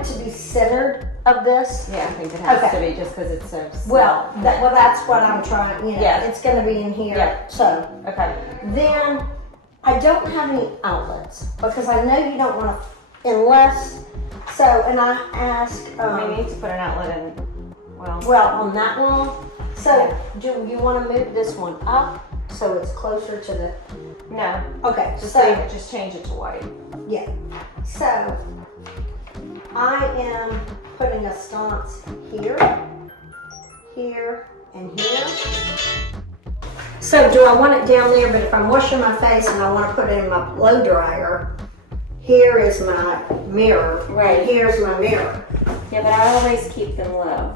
it to be centered of this? Yeah, I think it has Okay. to be just because it's so small. Well, that's what I'm trying, you know, Yeah. it's gonna be in here, Yeah. so. Okay. Then, I don't have any outlets, because I know you don't wanna, unless, so, and I asked, We need to put an outlet in, well, on that wall, so, do you wanna move this one up, so it's closer to the, no, okay, just so, leave it, just change it to white. yeah, so, I am putting a sconce here, here, and here. So do I want it down there, but if I'm washing my face and I want to put it in my blow dryer, here is my mirror, Right. and here's my mirror. Yeah, but I always keep them low.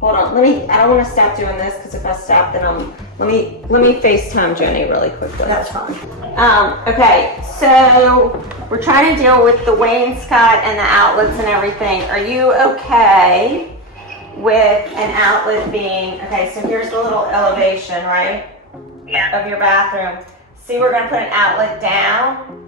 Hold on, I don't want to stop doing this because if I stop, then let me FaceTime Jenny really quickly. That's fine. Okay, so we're trying to deal with the wainscot and the outlets and everything. Are you okay with an outlet being, okay, so here's the little elevation, right? Yeah. Of your bathroom. See, we're gonna put an outlet down.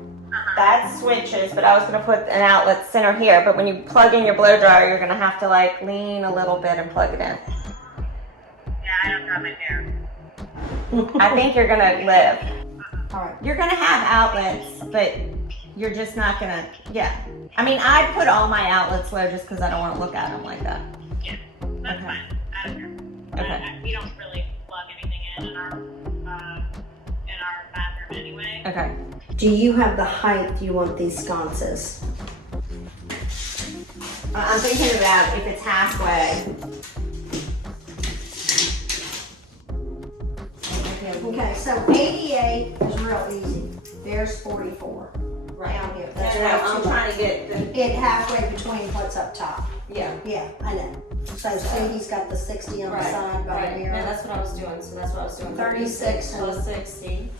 That switches, but I was gonna put an outlet center here, but when you plug in your blow dryer, you're gonna have to like lean a little bit and plug it in. Yeah, I don't got my hair. I think you're gonna live. All right. You're gonna have outlets, but you're just not gonna, yeah. I mean, I put all my outlets low just because I don't want to look at them like that. Yeah, that's Okay. fine. I don't care. Okay. We don't really plug anything in our bathroom anyway. Okay. Do you have the height you want these sconces? I'm thinking about if it's halfway. Okay, so 88 is real easy. There's 44 down here. That's No, way I'm too trying to get the, It halfway between what's up top. yeah. Yeah, I know. So see, he's got the 60 on the side by the Right. mirror. No, that's what I was doing. So that's what I was doing. 36 plus 60.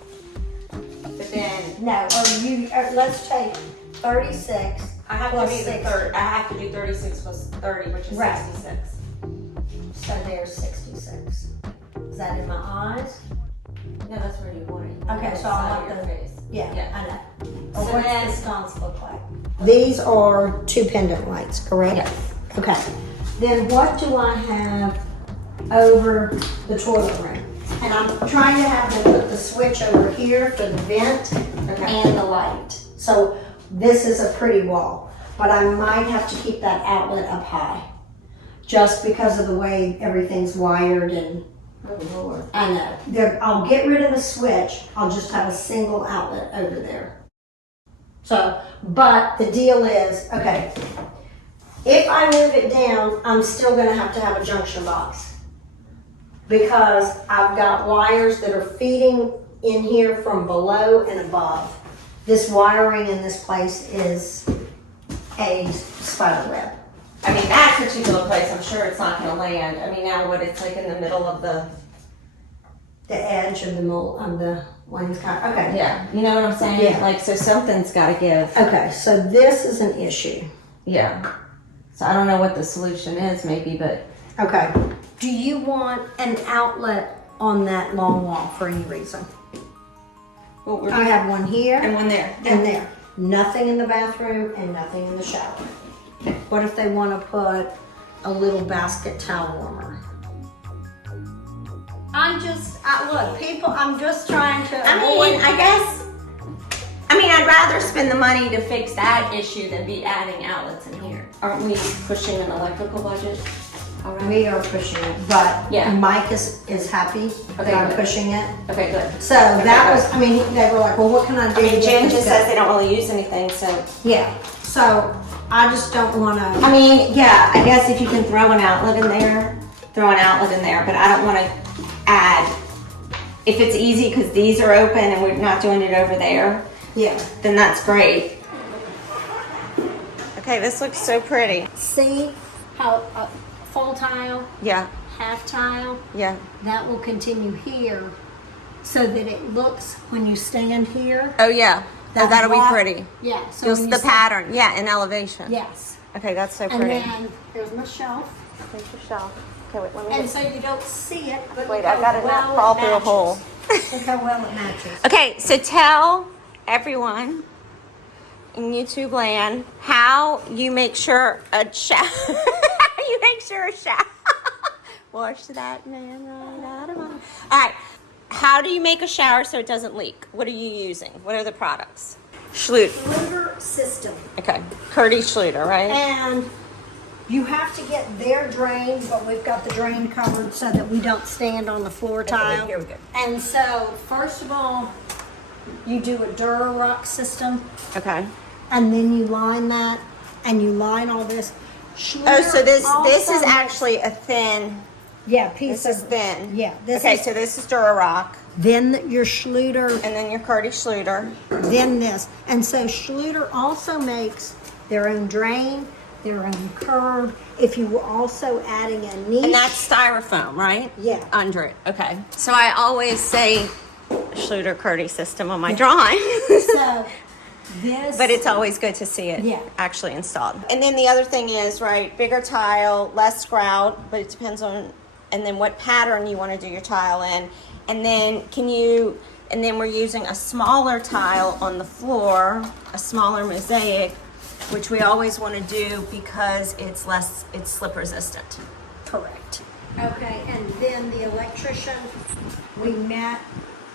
But then No, let's take 36. I have Plus to be the 60. third. I have to do 36 plus 30, which is Right. 66. So there's 66. Is that in my eyes? No, that's where you want it. Okay, so I Side want of your the- face. Yeah, Yeah. I know. So What's then- the sconce look like? These are 2 pendant lights, correct? Yes. Okay. Then what do I have over the toilet room? And I'm trying to have them put the switch over here for the vent and the light. So this is a pretty wall, but I might have to keep that outlet up high just because of the way everything's wired and Oh Lord. I know. I'll get rid of the switch. I'll just have a single outlet over there. So, but the deal is, okay, if I move it down, I'm still gonna have to have a junction box because I've got wires that are feeding in here from below and above. This wiring in this place is a spider web. I mean, that particular place, I'm sure it's not gonna land. I mean, now what it's like in the middle of the. The edge of the mold of the wainscot. Okay. Yeah. You know what I'm saying? Yeah. Like, so something's gotta give. Okay, so this is an issue. Yeah. So I don't know what the solution is, maybe, but. Okay. Do you want an outlet on that long wall for any reason? Well, we're, I have one here and one there. and there. Nothing in the bathroom and nothing in the shower. What if they want to put a little basket towel warmer? Look, people, I'm just trying to I mean, I guess. I mean, I'd rather spend the money to fix that issue than be adding outlets in here. Aren't we pushing an electrical budget? We are pushing it, but Yeah. Mike is happy that I'm good. pushing it. Okay, good. So that was, I mean, they were like, well, what can I do? I mean, to get Jen this just done? says they don't really use anything, so. Yeah, so I just don't want to. I mean, yeah, I guess if you can throw an outlet in there, throw an outlet in there, but I don't want to add. If it's easy because these are open and we're not doing it over there, Yeah. then that's great. Okay, this looks so pretty. See how full tile, Yeah, half tile, yeah. that will continue here so that it looks when you stand here. Oh, yeah. that That'll be block- pretty. Yeah. So You'll when the you stand- pattern, yeah, in elevation. Yes. Okay, that's so And pretty. then there's my shelf. Here's your shelf. Okay, wait, let me. And so you don't see it, but Wait, look I how got it well not fall through a matches. hole. Look how well it matches. Okay, so tell everyone in YouTube land how you make sure a shower. You make sure a shower. Wash that man right out of my. All right. How do you make a shower so it doesn't leak? What are you using? What are the products? Schluter system. Okay. Curdy Schluter, right? And you have to get their drain, but we've got the drain covered so that we don't stand on the floor tile. here we go. And so, first of all, you do a Durarock system, Okay. and then you line that, and you line all this. Schluter Oh, so this is also- actually a thin. yeah, piece This is of thin. yeah. This Okay, is so this is Durarock, then your Schluter, and then your Curdy Schluter. then this, and so Schluter also makes their own drain, their own curb. If you were also adding a niche, And that's styrofoam, right? Yeah. Under it. Okay. So I always say Schluter Curdy system on my drawing. so this, But it's always good to see it Yeah. actually installed. And then the other thing is, right, bigger tile, less grout, but it depends on, and then what pattern you want to do your tile in. And then and then we're using a smaller tile on the floor, a smaller mosaic, which we always want to do because it's slip resistant. correct. Okay, and then the electrician, we met.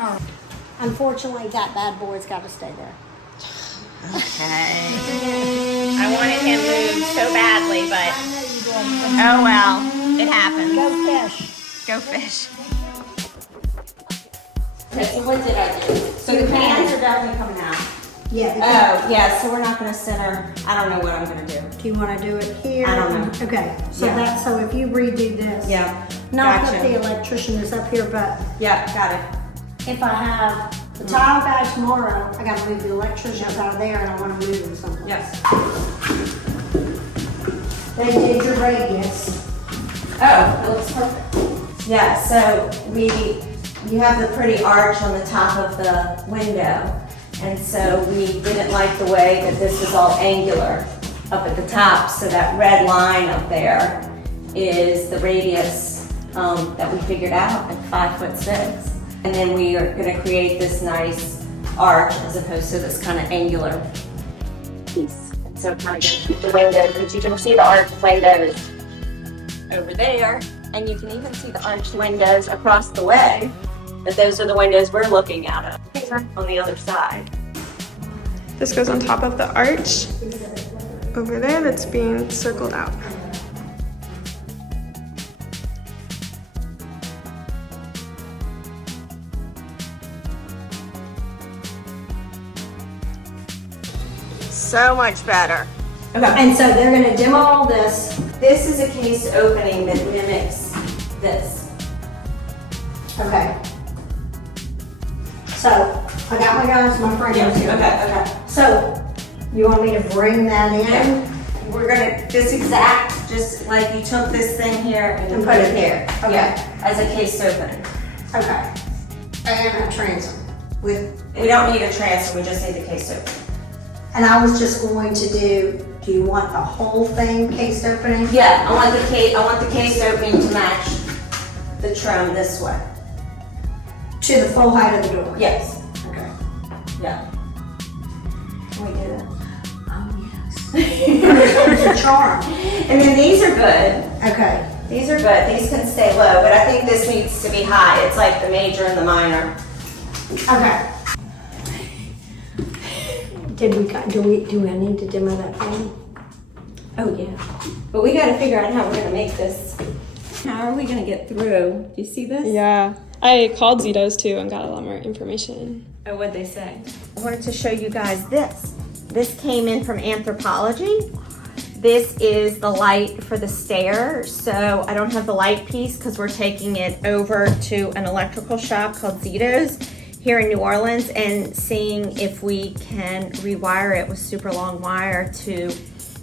Oh, unfortunately, that bad boy's got to stay there. Okay. I wanted him moved so badly, but I know you do. oh well, it happens. Go fish. Go fish. Okay, so what did I do? So the cans are definitely coming out. Yeah. Oh, yeah, so we're not gonna center, I don't know what I'm gonna do. Do you want to do it here? I don't know. Okay, so Yeah. so if you redo this. Yeah. Not Gotcha. that the electrician is up here, but Yeah, got it. if I have the tile guy tomorrow, I gotta move the electricians out of there and I want to move them someplace. Yes. They did your radius. Oh, it looks perfect. Yeah, so you have the pretty arch on the top of the window. And so we didn't like the way that this is all angular up at the top. So that red line up there is the radius that we figured out at 5'6". And then we are gonna create this nice arch as opposed to this kind of angular piece. And so it kind of gets the windows, but you can see the arched windows over there. And you can even see the arched windows across the way. But those are the windows we're looking out of on the other side. This goes on top of the arch over there that's being circled out. So much better. Okay. And so they're gonna demo all this. This is a case opening that mimics this. Okay. So I got my guys, my friends here. Okay. So you want me to bring that in? Yeah. We're gonna, this exact, just like you took this thing here and you put it here. Okay. Yeah, as a case opening. Okay. And a transom with, We don't need a transfer, we just need the case opening. and I was just going to do you want the whole thing case opening? Yeah, I want the case opening to match the trim this way. To the full height of the door? Yes. Okay. Yeah. Can we do that? Oh, yes. It's a charm. And then these are good. Okay. These are good. These can stay low, but I think this needs to be high. It's like the major and the minor. Okay. Do I need to demo that phone? Oh yeah. But we got to figure out how we're gonna make this. How are we gonna get through? Do you see this? Yeah, I called Zito's too and got a lot more information. Oh, what'd they say? I wanted to show you guys this. This came in from Anthropology. This is the light for the stair. So I don't have the light piece because we're taking it over to an electrical shop called Zito's here in New Orleans and seeing if we can rewire it with super long wire to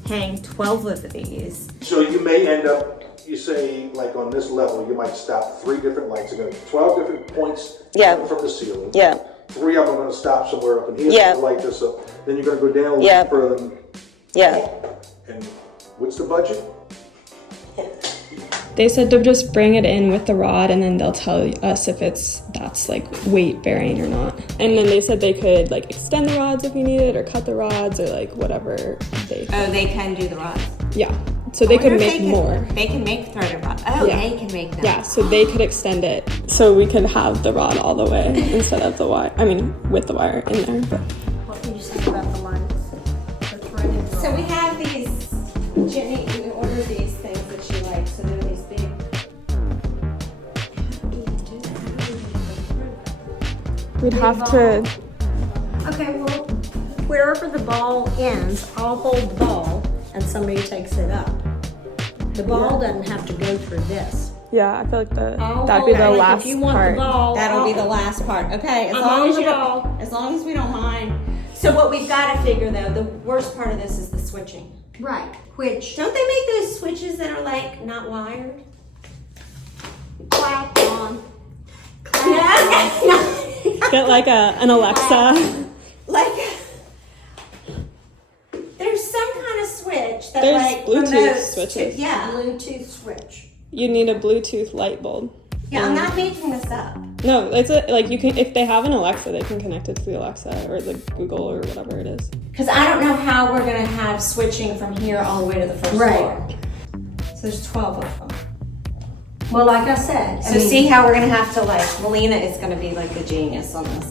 hang 12 of these. So you may end up, you say, like on this level, you might stop 3 different lights. You're going to 12 different points from the ceiling. Yeah. 3 of them are going to stop somewhere up in here Yeah. to light this up. Then you're going to go down a Yeah. little further. Yeah. And what's the budget? They said to just bring it in with the rod and then they'll tell us if that's like weight bearing or not. And then they said they could like extend the rods if you needed, or cut the rods, or like whatever they. Oh, they can do the rods. Yeah. So they could make more. They can make threaded rods. Oh, Yeah. they can make them. Yeah, so they could extend it so we could have the rod all the way instead of the wire. I mean, with the wire in there. But. What do you say about the lines? The threaded So we rod. have these, Jenny, we ordered these things that she likes, so they're these big. We'd have to. Okay, well, wherever the ball ends, I'll hold the ball and somebody takes it up. The ball doesn't have to go through this. Yeah, I feel like that'd I'll be the hold it. last If you want part. the ball, That'll be the last part. Okay, as I'm long on as the you ball. don't, as long as we don't mind. So what we've got to figure though, the worst part of this is the switching. Right, which Don't they make those switches that are like not wired? clap on. Get like an Alexa. Like there's some kind of switch that There's like Bluetooth remotes switches. To, yeah. Bluetooth switch. You need a Bluetooth light bulb. Yeah, I'm not making this up. No, it's like you can. If they have an Alexa, they can connect it to the Alexa or the Google or whatever it is. Because I don't know how we're gonna have switching from here all the way to the first Right. floor. So there's 12 of them. Well, like I said, So see how we're gonna have to like, Melina is gonna be like the genius on this.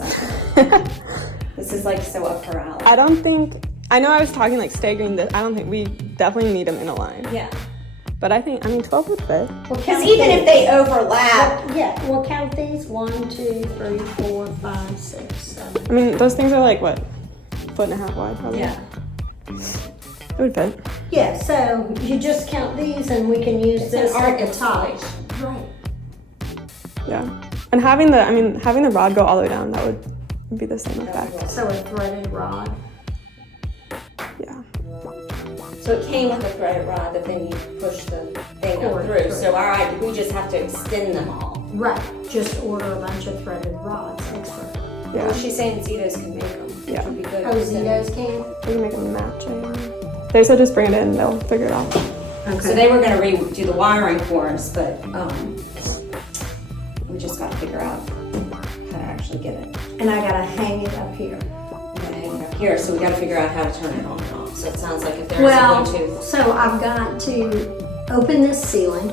This is like so up her alley. I don't think. I know I was talking like staggering this. I don't think we definitely need them in a line. Yeah. But I think 12 would fit. Because even if they overlap, yeah, we'll count these 1, 2, 3, 4, 5, 6, 7. I mean, those things are like what, 1.5 wide probably. yeah. It would fit. Yeah, so you just count these and we can use this an art at the top. installation. Right. Yeah. And having the rod go all the way down, that would be the same effect. So a threaded rod. Yeah. So it came with a threaded rod that then you push the thing up Cord through. through. So all right, we just have to extend them all. Right. Just order a bunch of threaded rods extra. Yeah. Well, she's saying Zito's can make them, which Yeah. would be good. Oh, Zito's can? We can make them matching. They said just bring it in, they'll figure it out. Okay. So they were gonna redo the wiring for us, but we just gotta figure out how to actually get it. And I gotta hang it up here. Here, so we gotta figure out how to turn it on and off. So it sounds like if there's Well, a Bluetooth. so I've got to open this ceiling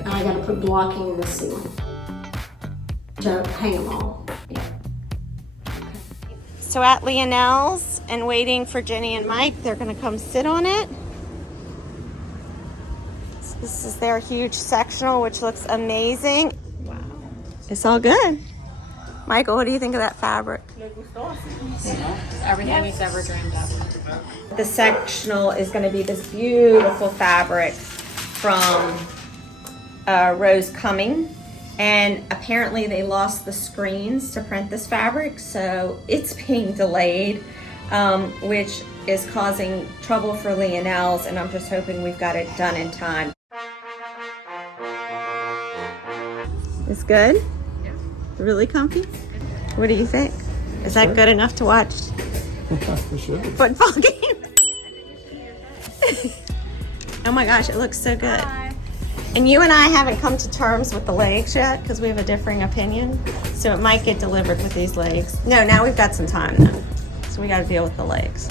and I gotta put blocking in the ceiling to hang them all. So at Leonel's and waiting for Jenny and Mike, they're gonna come sit on it. So this is their huge sectional, which looks amazing. Wow. It's all good. Michael, what do you think of that fabric? Everything we've ever dreamed of. The sectional is going to be this beautiful fabric from Rose Cumming, and apparently they lost the screens to print this fabric, so it's being delayed, which is causing trouble for Leonel's, and I'm just hoping we've got it done in time. It's good? Yeah. Really comfy? What do you think? Is that good enough to watch football game? Oh my gosh, it looks so good. And you and I haven't come to terms with the legs yet because we have a differing opinion. So it might get delivered with these legs. No, now we've got some time though. So we got to deal with the legs.